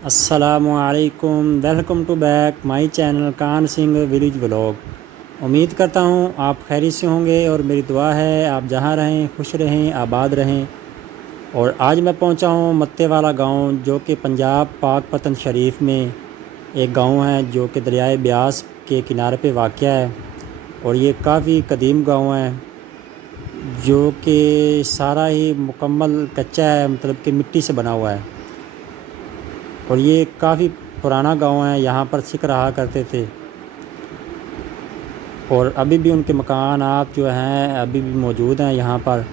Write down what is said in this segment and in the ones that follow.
अस्सलामुअलैकुम, welcome to back my channel Kan Singh village vlog. उम्मीद करता हूँ आप खैरियत से होंगे और मेरी दुआ है आप जहाँ रहें खुश रहें आबाद रहें। और आज मैं पहुँचा हूँ मत्ते वाला गाँव, जो कि पंजाब पाकपतन शरीफ में एक गाँव है, जो कि दरियाए ब्यास के किनारे पे वाक़या है। और ये काफ़ी कदीम गाँव है, जो कि सारा ही मुकम्मल कच्चा है, मतलब कि मिट्टी से बना हुआ है। और ये काफ़ी पुराना गांव है, यहाँ पर सिख रहा करते थे। और अभी भी उनके मकान आप जो हैं अभी भी मौजूद हैं यहाँ पर।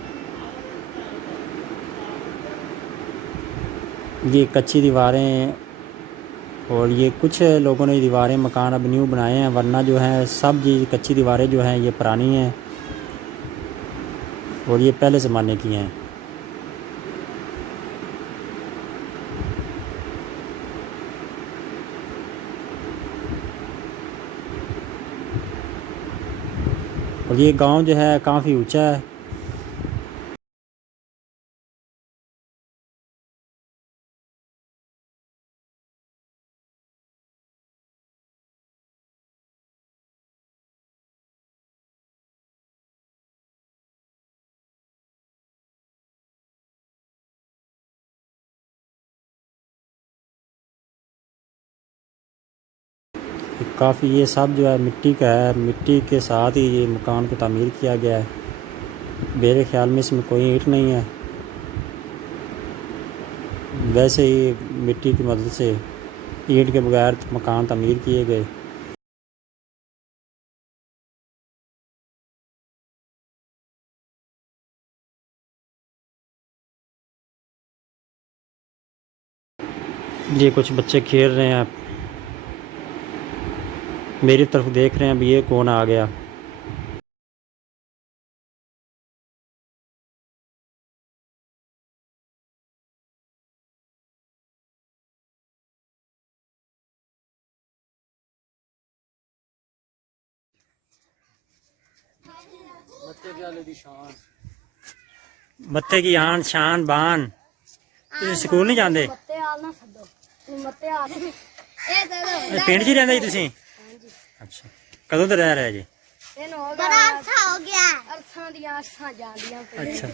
ये कच्ची दीवारें, और ये कुछ लोगों ने दीवारें मकान अब न्यू बनाए हैं, वरना जो है सब जी कच्ची दीवारें जो हैं ये पुरानी हैं और ये पहले ज़माने की हैं। और ये गांव जो है काफ़ी ऊंचा है। काफ़ी ये सब जो है मिट्टी का है, मिट्टी के साथ ही ये मकान को तामीर किया गया है। मेरे ख्याल में इसमें कोई ईंट नहीं है, वैसे ही मिट्टी की मदद से ईंट के बगैर मकान तामीर किए गए। ये कुछ बच्चे खेल रहे हैं, मेरी तरफ देख रहे हैं। अब ये कौन आ गया। मत्ते की आन शान बान। तुसीं स्कूल नहीं जाते? पिंड च रहिंदे जी तुसीं? अच्छा, कदों तो रह रहे जी? अच्छा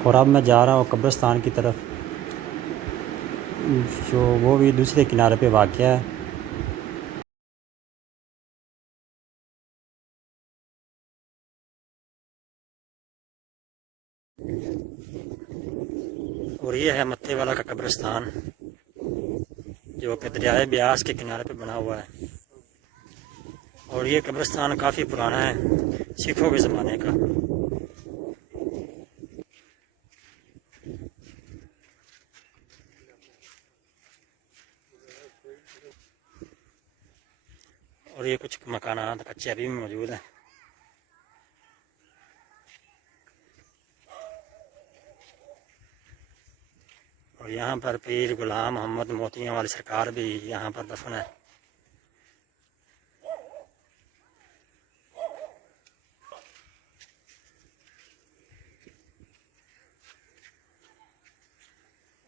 और अब मैं जा रहा हूँ कब्रिस्तान की तरफ, जो वो भी दूसरे किनारे पे वाक़या है। और ये है मत्ते वाला का कब्रिस्तान, जो कि दरियाए ब्यास के किनारे पे बना हुआ है। और ये कब्रिस्तान काफ़ी पुराना है, सिखों के ज़माने का। और ये कुछ मकानात कच्चे अभी भी मौजूद हैं। और यहाँ पर पीर गुलाम मोहम्मद मोतियां वाली सरकार भी यहाँ पर दफन है।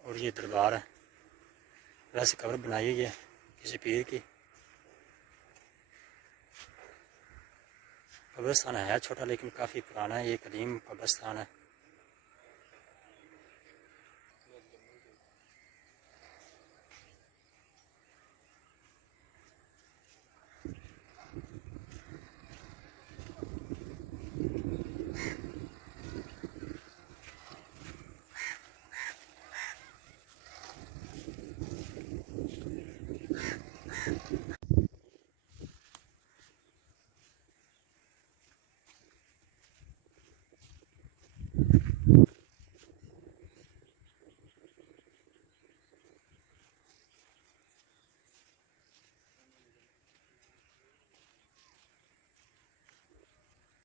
और ये दरबार है, वैसे कब्र बनाई हुई है किसी पीर की। कब्रिस्तान है छोटा, लेकिन काफ़ी पुराना है, ये कदीम कब्रिस्तान है।